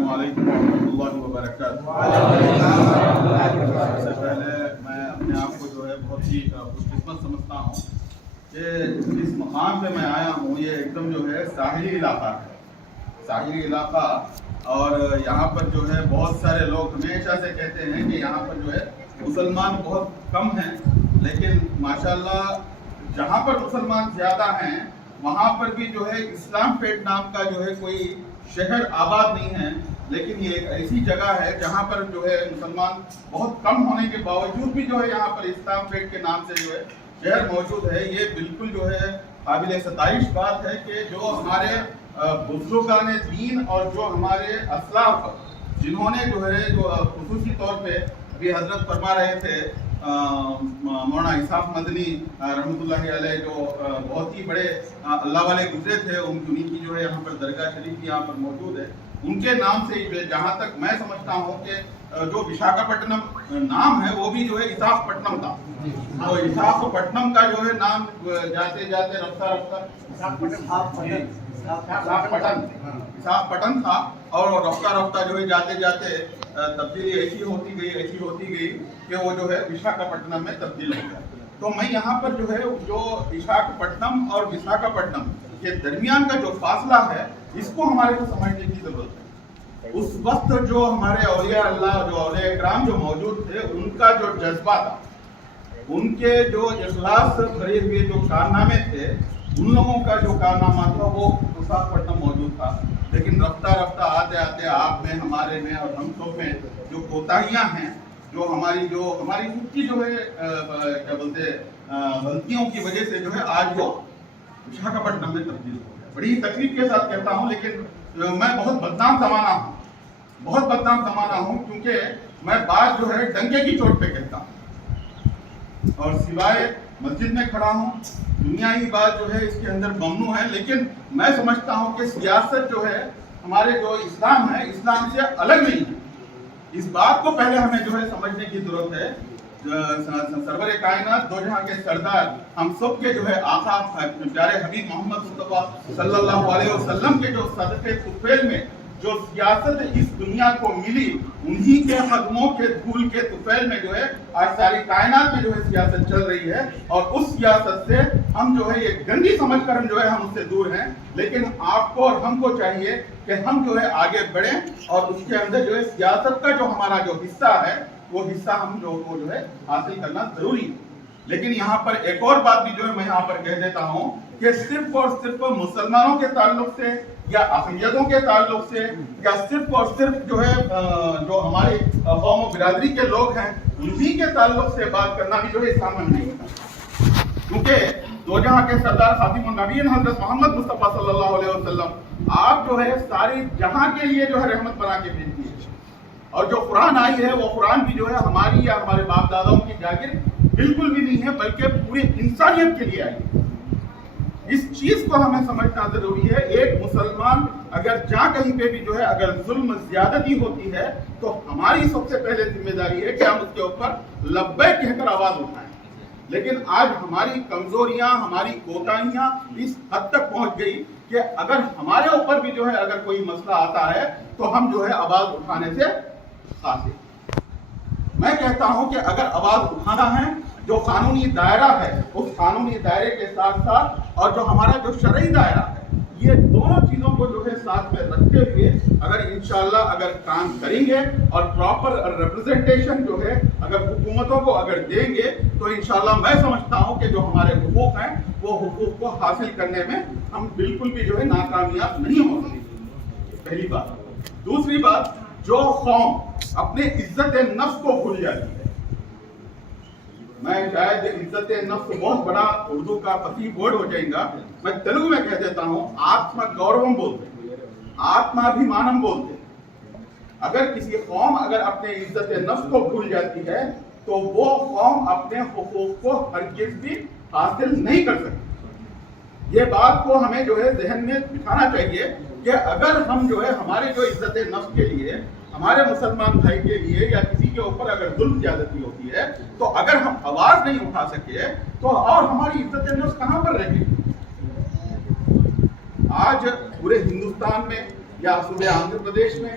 السلام علیکم ورحمۃ اللہ وبرکاتہ۔ سب سے پہلے میں اپنے آپ کو جو ہے بہت ہی خوش قسمت سمجھتا ہوں کہ جس مقام پہ میں آیا ہوں یہ ایک دم جو ہے ساحلی علاقہ ہے، ساحلی علاقہ، اور یہاں پر جو ہے بہت سارے لوگ ہمیشہ سے کہتے ہیں کہ یہاں پر جو ہے مسلمان بہت کم ہیں، لیکن ماشاءاللہ جہاں پر مسلمان زیادہ ہیں وہاں پر بھی جو ہے اسلام پیٹ نام کا جو ہے کوئی شہر آباد نہیں ہے، لیکن یہ ایک ایسی جگہ ہے جہاں پر جو ہے مسلمان بہت کم ہونے کے باوجود بھی جو ہے یہاں پر اسلام پیٹ کے نام سے جو ہے شہر موجود ہے۔ یہ بالکل جو ہے قابل ستائش بات ہے کہ جو ہمارے بزرگان دین اور جو ہمارے اسلاف جنہوں نے جو ہے جو خصوصی طور پہ ابھی حضرت فرما رہے تھے مولانا اسحاق مدنی رحمۃ اللہ علیہ، جو بہت ہی بڑے اللہ والے گزرے تھے، انہیں کی جو ہے یہاں پر درگاہ شریف یہاں پر موجود ہے، ان کے نام سے جہاں تک میں سمجھتا ہوں کہ جو وشاکھاپٹنم نام ہے وہ بھی جو ہے اسحاق پٹنم تھا، تو اسحاق پٹنم کا جو ہے نام جاتے جاتے رفتہ اسحاق پٹن تھا، اور رفتہ رفتہ جو ہے جاتے جاتے تبدیلی ایسی ہوتی گئی کہ وہ جو ہے وشاکھاپٹنم میں تبدیل ہو گیا۔ تو میں یہاں پر جو ہے جو وشاکھاپٹنم اور وشاکھاپٹنم کے درمیان کا جو فاصلہ ہے اس کو ہمارے کو سمجھنے کی ضرورت ہے۔ اس وقت جو ہمارے اولیاء اللہ، جو اولیاء اکرام جو موجود تھے، ان کا جو جذبہ تھا، ان کے جو اخلاص سے بھرے ہوئے جو کارنامے تھے، ان لوگوں کا جو کارنامہ تھا وہ وشاکھاپٹنم موجود تھا، لیکن رفتہ رفتہ آتے آتے آپ میں، ہمارے میں اور ہم سب میں جو کوتاہیاں ہیں، جو ہماری خود کی جو ہے کیا بولتے غلطیوں کی وجہ سے جو ہے آج وہ وشاکھاپٹنم میں تبدیل ہو گیا۔ بڑی تکلیف کے ساتھ کہتا ہوں، لیکن میں بہت بدنام زمانہ ہوں کیونکہ میں بات جو ہے ڈنکے کی چوٹ پہ کہتا ہوں، اور سوائے مسجد میں کھڑا ہوں، دنیائی بات جو ہے اس کے اندر ممنوع ہے، لیکن میں سمجھتا ہوں کہ سیاست جو ہے ہمارے جو اسلام ہے، اسلام سے الگ نہیں ہے۔ اس بات کو پہلے ہمیں جو ہے سمجھنے کی ضرورت ہے۔ سرور کائنات، دو جہاں کے سردار، ہم سب کے جو ہے آقا پیارے حبیب محمد مصطفیٰ صلی اللہ علیہ وسلم کے جو صدقے طفیل میں جو سیاست اس دنیا کو ملی، انہی کے قدموں کے دھول کے طفیل میں جو ہے آج ساری کائنات میں جو ہے سیاست چل رہی ہے، اور اس سیاست سے ہم جو ہے یہ گندی سمجھ کر ہم جو ہے ہم اس سے دور ہیں، لیکن آپ کو اور ہم کو چاہیے کہ ہم جو ہے آگے بڑھیں، اور اس کے اندر جو ہے سیاست کا جو ہمارا جو حصہ ہے وہ حصہ ہم جو ہے حاصل کرنا ضروری ہے۔ لیکن یہاں پر ایک اور بات بھی جو ہے میں یہاں پر کہہ دیتا ہوں کہ صرف اور صرف مسلمانوں کے تعلق سے یا اقلیتوں کے تعلق سے یا صرف اور صرف جو ہے جو ہماری قوم و برادری کے لوگ ہیں انہی کے تعلق سے بات کرنا بھی جو ہے اسلام میں نہیں ہوتا، کیونکہ دو جہاں کے سردار خاتم النبیین حضرت محمد مصطفیٰ صلی اللہ علیہ وسلم آپ جو ہے ساری جہاں کے لیے جو ہے رحمت بنا کے بھیج دیے، اور جو قرآن آئی ہے وہ قرآن بھی جو ہے ہماری یا ہمارے باپ داداؤں کی جاگیر بالکل بھی نہیں ہے، بلکہ پوری انسانیت کے لیے آئی ہے۔ اس چیز کو ہمیں سمجھنا ضروری ہے۔ ایک مسلمان اگر جہاں کہیں پہ بھی جو ہے اگر ظلم زیادتی ہوتی ہے تو ہماری سب سے پہلے ذمہ داری ہے کہ ہم اس کے اوپر لبیک کہہ کر آواز اٹھائیں، لیکن آج ہماری کمزوریاں، ہماری کوتاہیاں اس حد تک پہنچ گئی کہ اگر ہمارے اوپر بھی جو ہے اگر کوئی مسئلہ آتا ہے تو ہم جو ہے آواز اٹھانے سے قاصر۔ میں کہتا ہوں کہ اگر آواز اٹھانا ہے، جو قانونی دائرہ ہے اس قانونی دائرے کے ساتھ ساتھ اور جو ہمارا جو شرعی دائرہ ہے، یہ دونوں چیزوں کو جو ہے ساتھ میں رکھتے ہوئے اگر انشاءاللہ اگر کام کریں گے اور پراپر ریپرزنٹیشن جو ہے اگر حکومتوں کو اگر دیں گے تو انشاءاللہ میں سمجھتا ہوں کہ جو ہمارے حقوق ہیں وہ حقوق کو حاصل کرنے میں ہم بالکل بھی جو ہے ناکامیاب نہیں ہو سکتے، پہلی بات۔ دوسری بات، جو قوم اپنے عزت نفس کو بھول جاتی ہے، میں شاید عزت نفس بہت بڑا اردو کا فصیح ورڈ ہو جائے گا، میں تیلگو میں کہہ دیتا ہوں، آتما گورم بولتے، آتمابھیمانم بولتے۔ اگر کسی قوم اگر اپنے عزت نفس کو بھول جاتی ہے تو وہ قوم اپنے حقوق کو ہرگز بھی حاصل نہیں کر سکتی۔ یہ بات کو ہمیں جو ہے ذہن میں بٹھانا چاہیے کہ اگر ہم جو ہے ہمارے جو عزت نفس کے لیے، ہمارے مسلمان بھائی کے لیے یا کسی کے اوپر اگر ظلم زیادتی ہوتی ہے تو اگر ہم آواز نہیں اٹھا سکے تو اور ہماری عزت نفس کہاں پر رہے گی؟ آج پورے ہندوستان میں یا صوبے آندھر پردیش میں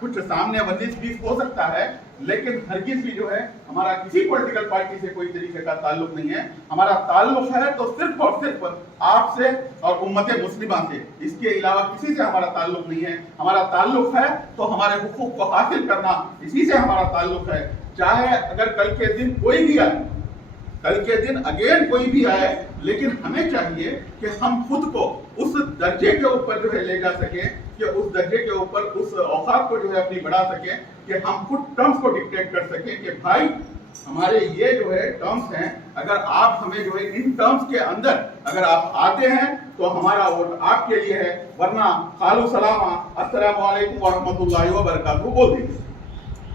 کچھ سامنے 19-20 ہو سکتا ہے، لیکن ہرگز بھی جو ہے ہمارا کسی پولیٹیکل پارٹی سے کوئی طریقے کا تعلق نہیں ہے. ہمارا تعلق ہے تو صرف اور صرف آپ سے اور امت مسلمہ سے، اس کے علاوہ کسی سے ہمارا تعلق نہیں ہے. ہمارا تعلق ہے تو ہمارے حقوق کو حاصل کرنا، اسی سے ہمارا تعلق ہے. چاہے اگر کل کے دن کوئی بھی آئے، کل کے دن اگین کوئی بھی آئے، لیکن ہمیں چاہیے کہ ہم خود کو اس درجے کے اوپر جو ہے لے جا سکیں، کہ اس درجے کے اوپر اس اوقات کو جو ہے اپنی بڑھا سکیں کہ ہم خود ٹرمز کو ڈکٹیٹ کر سکیں کہ بھائی ہمارے یہ جو ہے ٹرمز ہیں، اگر آپ ہمیں جو ہے ان ٹرمز کے اندر اگر آپ آتے ہیں تو ہمارا ووٹ آپ کے لیے ہے، ورنہ قالوا سلاما السلام علیکم ورحمۃ اللہ وبرکاتہ بول دیجیے.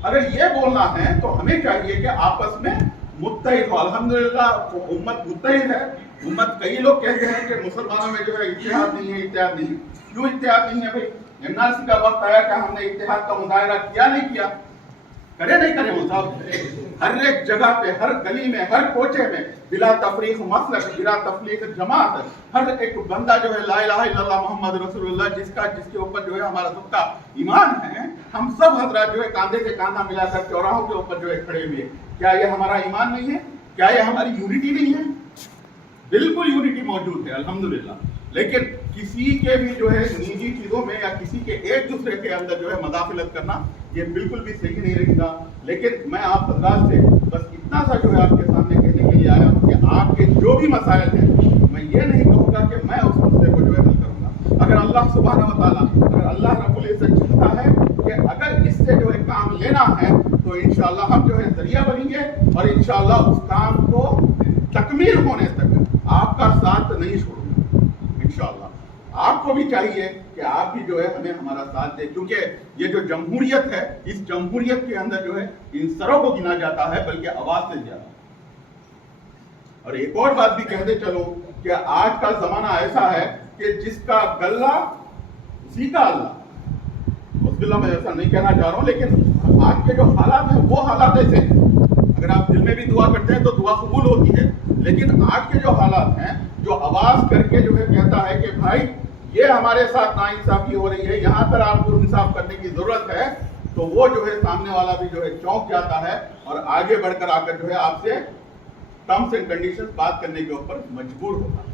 اگر یہ بولنا ہے تو ہمیں چاہیے کہ آپس میں متحد ہو. الحمدللہ امت متحد ہے. امت کئی لوگ کہتے ہیں کہ مسلمانوں میں جو ہے اتحاد نہیں ہے، اتحاد نہیں ہے. کیوں اتحاد نہیں ہے بھائی؟ NRC کا وقت آیا کہ ہم نے اتحاد کا مظاہرہ کیا نہیں کیا؟ کرے نہیں کرے مظاہرہ؟ ہر ایک جگہ پہ، ہر گلی میں، ہر کوچے میں بلا تفریق مسلک، بلا تفریق جماعت، ہر ایک بندہ جو ہے لا الہ الا اللہ محمد رسول اللہ جس کے اوپر جو ہے ہمارا سب کا ایمان ہے، ہم سب حضرات جو ہے کاندھے سے کاندھا ملا کر چوراہوں کے اوپر جو ہے کھڑے ہوئے. کیا یہ ہمارا ایمان نہیں ہے؟ کیا یہ ہماری یونٹی نہیں ہے؟ بالکل یونٹی موجود ہے الحمدللہ. لیکن کسی کے بھی جو ہے نجی چیزوں میں یا کسی کے ایک دوسرے کے اندر جو ہے مداخلت کرنا یہ بالکل بھی صحیح نہیں رہے گا. لیکن میں آپ حضرات سے بس اتنا سا جو ہے آپ کے سامنے کہنے کے لیے آیا ہوں کہ آپ کے جو بھی مسائل ہیں، میں یہ نہیں کہوں گا کہ میں اس مسئلے کو جو ہے حل کروں گا. اگر اللہ سبحانہ و تعالیٰ، اگر اللہ رب العزت چاہتا ہے کہ اگر اس سے جو ہے کام لینا ہے تو انشاءاللہ ہم جو ہے ذریعہ بنیں گے، اور انشاءاللہ اس کام کو تکمیل ہونے تک آپ کا ساتھ نہیں چھوڑوں گا انشاءاللہ. آپ کو بھی چاہیے کہ آپ بھی جو ہے ہمیں ہمارا ساتھ دیں، کیونکہ یہ جو جمہوریت ہے، اس جمہوریت کے اندر جو ہے ان سروں کو گنا جاتا ہے بلکہ آواز سے زیادہ. اور ایک اور بات بھی کہتے چلو کہ آج کا زمانہ ایسا ہے کہ جس کا غلہ اسی کا اللہ. مشکل میں ایسا نہیں کہنا چاہ رہا ہوں، لیکن آج کے جو حالات ہیں وہ حالات ایسے ہیں. اگر آپ دل میں بھی دعا کرتے ہیں تو دعا قبول ہوتی ہے، لیکن آج کے جو حالات ہیں، جو آواز کر کے جو ہے کہتا ہے کہ بھائی یہ ہمارے ساتھ ناانصافی ہو رہی ہے، یہاں پر آپ کو انصاف کرنے کی ضرورت ہے، تو وہ جو ہے سامنے والا بھی جو ہے چونک جاتا ہے اور آگے بڑھ کر آ کر جو ہے آپ سے ٹرمز اینڈ کنڈیشنز بات کرنے کے اوپر مجبور ہوتا ہے.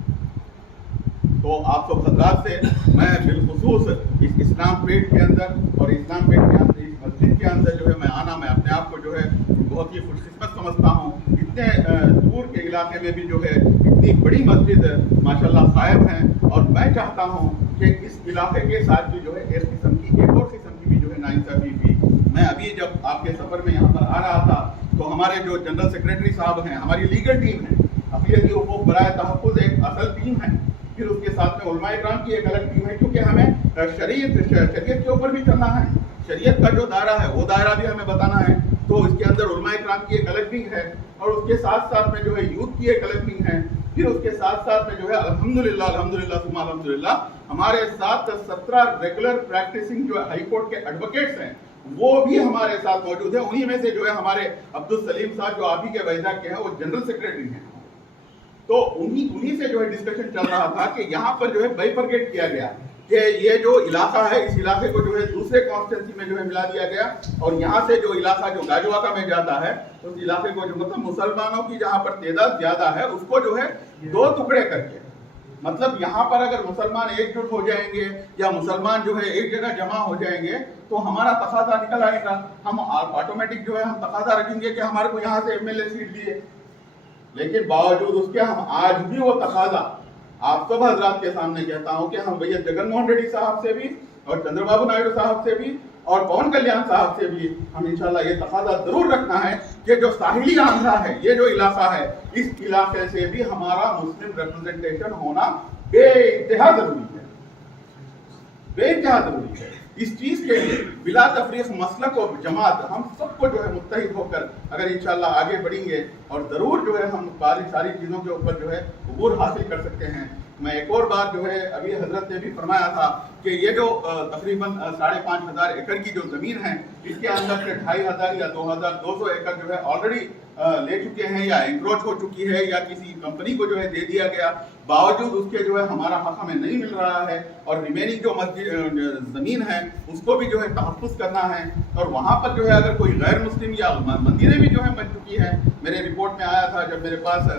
تو آپ سب حضرات سے میں بالخصوص اس اسلام پیٹ کے اندر اور اسلام پیٹ کے اندر اس مسجد کے اندر جو ہے میں آنا، میں اپنے آپ کو جو ہے بہت ہی خوش قسمت سمجھتا ہوں. اتنے دور کے علاقے میں بھی جو ہے اتنی بڑی مسجد ماشاءاللہ قائم ہے، اور میں چاہتا ہوں کہ اس علاقے کے ساتھ بھی جو ہے ایک اور قسم کی بھی جو ہے ناانصافی ہوئی. میں ابھی جب آپ کے سفر میں یہاں پر آ رہا تھا تو ہمارے جو جنرل سیکریٹری صاحب ہیں، ہماری لیگل ٹیم ہے، اقلیتی حقوق برائے تحفظ ایک اصل ٹیم ہے، پھر اس کے ساتھ میں علماء کرام کی ایک الگ ٹیم ہے، کیونکہ ہمیں شریعت کے اوپر بھی چلنا ہے. شریعت کا جو دائرہ ہے وہ دائرہ بھی ہمیں بتانا ہے، تو اس کے اندر علماء کرام کی ایک الگ ٹیم ہے، اور اس کے ساتھ ساتھ میں جو ہے یوتھ کی ایک الگ ٹیم ہے. پھر اس کے ساتھ ساتھ میں جو ہے الحمدللہ ثم الحمدللہ ہمارے ساتھ 17 ریگولر پریکٹسنگ جو ہائی کورٹ کے ایڈوکیٹس ہیں وہ بھی ہمارے ساتھ موجود ہیں. انہی میں سے جو ہے ہمارے عبدالسلیم صاحب جو آپ ہی کے ویزا کے ہیں وہ جنرل سیکریٹری ہیں. تو انہی سے جو ہے ڈسکشن چل رہا تھا کہ یہاں پر جو ہے بائیفرکیٹ کیا گیا کہ یہ جو علاقہ ہے اس علاقے کو جو ہے دوسرے کانسٹیٹوئنسی میں جو ہے ملا دیا گیا، اور یہاں سے جو علاقہ جو گاجواکا میں جاتا ہے اس علاقے کو جو مطلب مسلمانوں کی جہاں پر تعداد زیادہ ہے اس کو جو ہے 2 ٹکڑے کر کے، مطلب یہاں پر اگر مسلمان ایک جٹ ہو جائیں گے یا مسلمان جو ہے ایک جگہ جمع ہو جائیں گے تو ہمارا تقاضا نکل آئے گا. ہم آٹومیٹک جو ہے ہم تقاضا رکھیں گے کہ ہمارے کو یہاں سے MLA سیٹ دیے. لیکن باوجود اس کے ہم آج بھی وہ تقاضا آپ سب حضرات کے سامنے کہتا ہوں کہ ہم بھیا جگن موہن ریڈی صاحب سے بھی اور چندر بابو نائیڈو صاحب سے بھی اور پون کلیان صاحب سے بھی ہم انشاءاللہ یہ تقاضا ضرور رکھنا ہے کہ جو ساحلی آندھرا ہے، یہ جو علاقہ ہے، اس علاقے سے بھی ہمارا مسلم ریپرزنٹیشن ہونا بے انتہا ضروری ہے، بے انتہا ضروری ہے. اس چیز کے لیے بلا تفریق مسلک اور جماعت ہم سب کو جو ہے متحد ہو کر اگر انشاءاللہ آگے بڑھیں گے اور ضرور جو ہے ہم ساری چیزوں کے اوپر جو ہے عبور حاصل کر سکتے ہیں. میں ایک اور بات جو ہے ابھی حضرت نے بھی فرمایا تھا کہ یہ جو تقریباً 5,500 ایکڑ کی جو زمین ہے اس کے اندر سے 2,500 یا 2,200 ایکڑ جو ہے آلریڈی لے چکے ہیں یا انکروچ ہو چکی ہے یا کسی کمپنی کو جو ہے دے دیا گیا، باوجود اس کے جو ہے ہمارا حق ہمیں نہیں مل رہا ہے، اور ریمیننگ جو زمین ہے اس کو بھی جو ہے تحفظ کرنا ہے، اور وہاں پر جو ہے اگر کوئی غیر مسلم یا مندریں بھی جو ہے بن چکی ہیں۔ میرے رپورٹ میں آیا تھا جب میرے پاس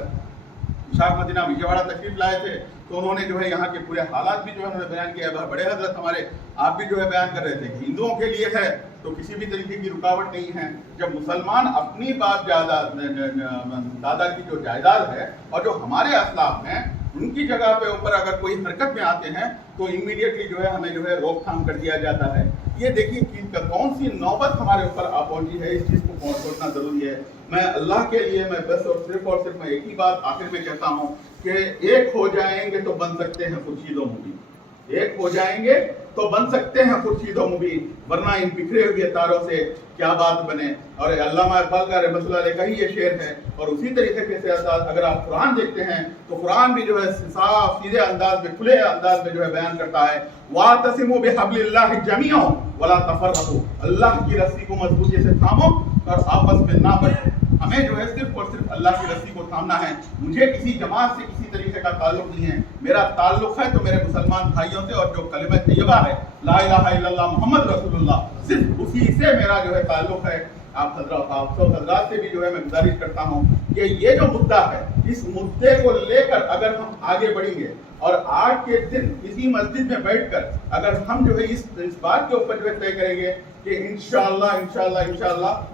شاہ مدینہ وجےواڑا تشریف لائے تھے تو انہوں نے جو ہے یہاں کے پورے حالات بھی جو ہے انہوں نے بیان کیا ہے۔ بڑے حضرت ہمارے آپ بھی جو ہے بیان کر رہے تھے کہ ہندوؤں کے لیے ہے تو کسی بھی طریقے کی رکاوٹ نہیں ہے، جب مسلمان اپنی باپ دادا کی جو جائیداد ہے اور جو ہمارے اسلاف ہیں ان کی جگہ پہ اوپر اگر کوئی حرکت میں آتے ہیں تو امیڈیٹلی جو ہے ہمیں جو ہے روک تھام کر دیا جاتا ہے۔ یہ دیکھیے کہ کون سی نوبت ہمارے اوپر آ پہنچی ہے، اس چیز کو سوچنا ضروری ہے۔ میں اللہ کے لیے میں بس اور صرف میں ایک ہی بات آخر میں کہتا ہوں کہ ایک ہو جائیں گے تو بن سکتے ہیں خورشید و مبین، ایک ہو جائیں گے تو بن سکتے ہیں خورشید و مبین، ورنہ ان بکھرے ہوئے تاروں سے کیا بات بنے۔ اور علامہ اقبال کا رحمۃ اللہ علیہ کا ہی یہ شعر ہے، اور اسی طریقے سے اگر آپ قرآن دیکھتے ہیں تو قرآن بھی جو ہے صاف سیدھے انداز میں کھلے انداز میں جو ہے بیان کرتا ہے وَاعْتَصِمُوا بِحَبْلِ اللَّهِ جَمِيعًا وَلَا تَفَرَّقُوا، اللہ کی رسی کو مضبوطی سے تھامو اور آپس میں نہ بٹو۔ ہمیں جو ہے صرف اور صرف اللہ کی رسی کو تھامنا ہے۔ مجھے کسی جماعت سے کسی طریقے کا تعلق نہیں ہے، میرا تعلق ہے تو میرے مسلمان بھائیوں سے، اور جو کلمہ طیبہ ہے لا الہ الا اللہ محمد رسول اللہ، صرف اسی سے میرا جو ہے تعلق ہے۔ آپ سب حضرات سے بھی جو ہے میں گزارش کرتا ہوں کہ یہ جو مدعا ہے اس مدعے کو لے کر اگر ہم آگے بڑھیں گے اور آج کے دن اسی مسجد میں بیٹھ کر اگر ہم جو ہے اس بات کے اوپر جو ہے طے کریں گے کہ انشاءاللہ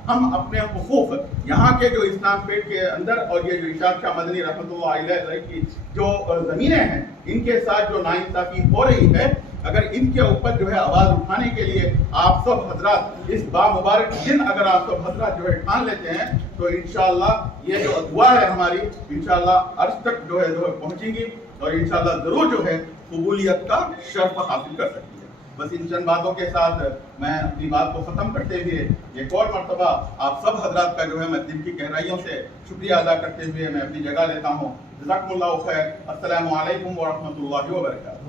ہم اپنے حقوق یہاں کے جو اسلام پیٹ کے اندر اور یہ جو ارشاد شاہ مدنی رحمۃ اللہ علیہ کی جو زمینیں ہیں ان کے ساتھ جو ناانصافی ہو رہی ہے، اگر ان کے اوپر جو ہے آواز اٹھانے کے لیے آپ سب حضرات اس بامبارک دن اگر آپ سب حضرات جو ہے ٹھان لیتے ہیں تو انشاءاللہ یہ جو دعا ہے ہماری انشاءاللہ عرش تک جو ہے پہنچے گی، اور انشاءاللہ ضرور جو ہے قبولیت کا شرف حاصل کر سکتی ہے۔ بس ان چند باتوں کے ساتھ میں اپنی بات کو ختم کرتے ہوئے ایک اور مرتبہ آپ سب حضرات کا جو ہے میں دل کی گہرائیوں سے شکریہ ادا کرتے ہوئے میں اپنی جگہ لیتا ہوں۔ جزاکم اللہ خیر۔ السلام علیکم ورحمۃ اللہ وبرکاتہ۔